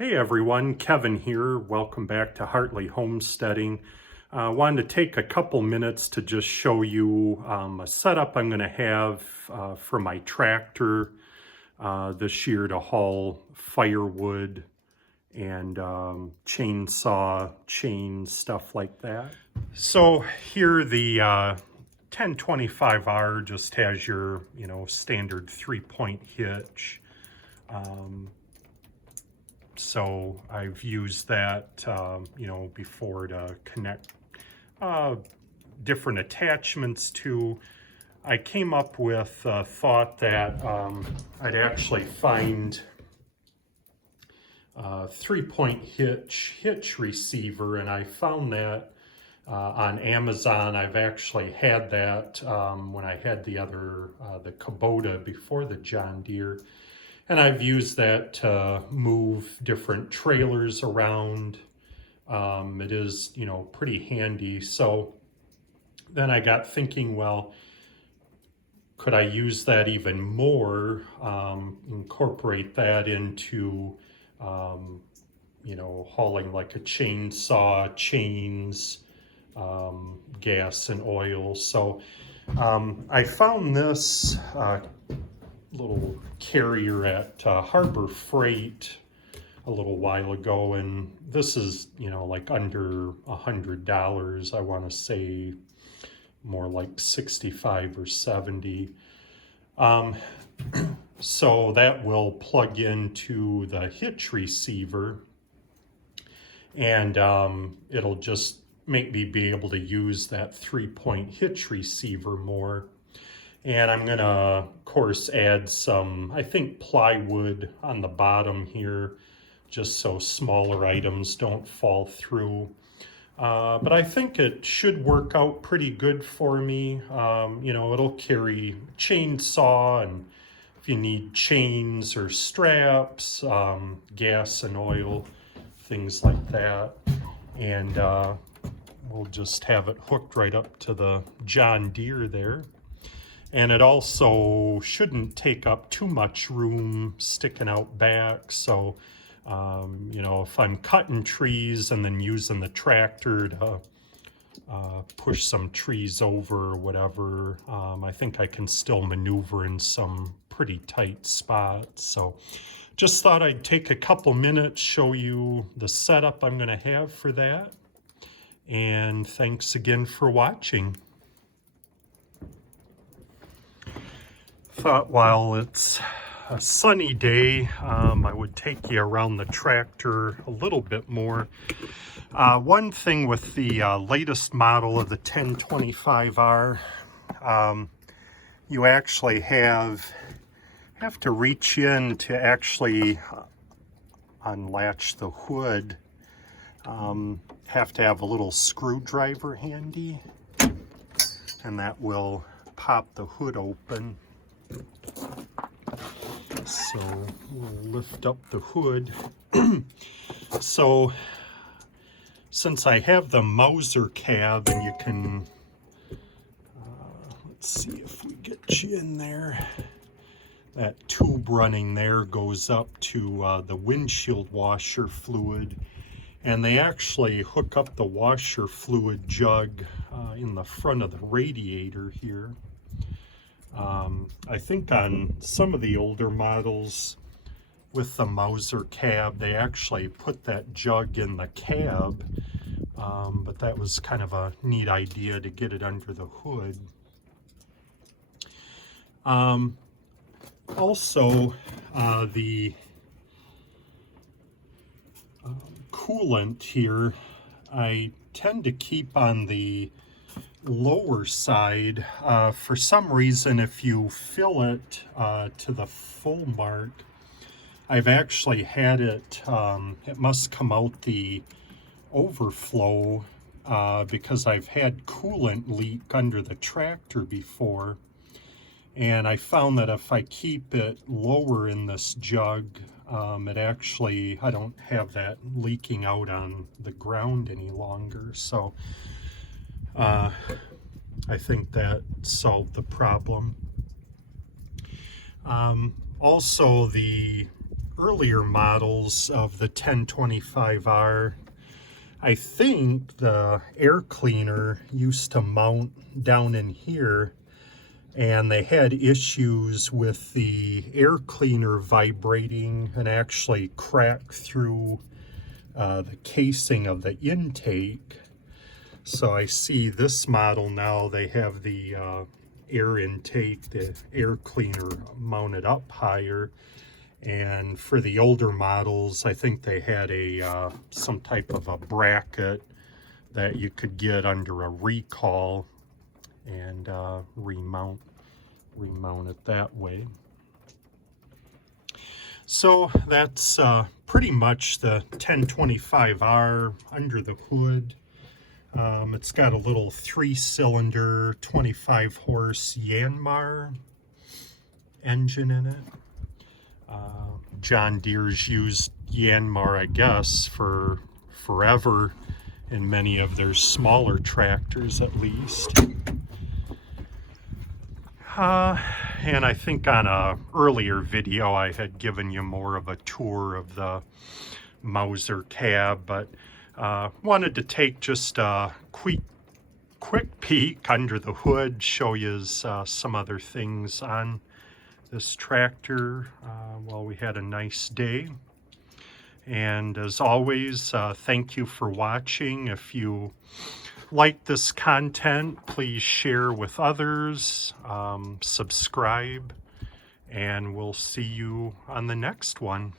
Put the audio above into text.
Hey everyone, Kevin here. Welcome back to Hartley Homesteading. Wanted to take a couple minutes to just show you a setup I'm going to have for my tractor this year to haul firewood and chainsaw, chains, stuff like that. So here the 1025R just has your, standard 3-point hitch. So I've used that, before to connect different attachments to. I came up with a thought that I'd actually find a 3-point hitch receiver, and I found that on Amazon. I've actually had that when I had the Kubota before the John Deere. And I've used that to move different trailers around. It is, pretty handy. So then I got thinking, well, could I use that even more, incorporate that into, hauling like a chainsaw, chains, gas and oil. So I found this little carrier at Harbor Freight a little while ago, and this is like under $100. I want to say more like 65 or 70. So that will plug into the hitch receiver, and it'll just make me be able to use that 3-point hitch receiver more. And I'm gonna, of course, add some, I think, plywood on the bottom here, just so smaller items don't fall through. But I think it should work out pretty good for me. It'll carry chainsaw, and if you need chains or straps, gas and oil, things like that. And we'll just have it hooked right up to the John Deere there. And it also shouldn't take up too much room sticking out back. So, if I'm cutting trees and then using the tractor to push some trees over or whatever, I think I can still maneuver in some pretty tight spots. So just thought I'd take a couple minutes, show you the setup I'm going to have for that. And thanks again for watching. Thought while it's a sunny day, I would take you around the tractor a little bit more. One thing with the latest model of the 1025R, you actually have to reach in to actually unlatch the hood. Have to have a little screwdriver handy, and that will pop the hood open. So we'll lift up the hood. So since I have the Mauser cab, and you can, let's see if we get you in there. That tube running there goes up to the windshield washer fluid. And they actually hook up the washer fluid jug in the front of the radiator here. I think on some of the older models with the Mauser cab, they actually put that jug in the cab, but that was kind of a neat idea to get it under the hood. Also, the coolant here, I tend to keep on the lower side. For some reason, if you fill it to the full mark, I've actually had it, it must come out the overflow because I've had coolant leak under the tractor before. And I found that if I keep it lower in this jug, it actually, I don't have that leaking out on the ground any longer. So I think that solved the problem. Also, the earlier models of the 1025R, I think the air cleaner used to mount down in here, and they had issues with the air cleaner vibrating and actually crack through the casing of the intake. So I see this model now, they have the air intake, the air cleaner mounted up higher. And for the older models, I think they had a some type of a bracket that you could get under a recall and remount it that way. So that's pretty much the 1025R under the hood. It's got a little 3-cylinder 25-horse Yanmar engine in it. John Deere's used Yanmar, I guess, for forever in many of their smaller tractors, at least. And I think on a earlier video I had given you more of a tour of the Mauser cab, but wanted to take just a quick peek under the hood, show you some other things on this tractor while we had a nice day. And as always, thank you for watching. If you like this content, please share with others, subscribe, and we'll see you on the next one.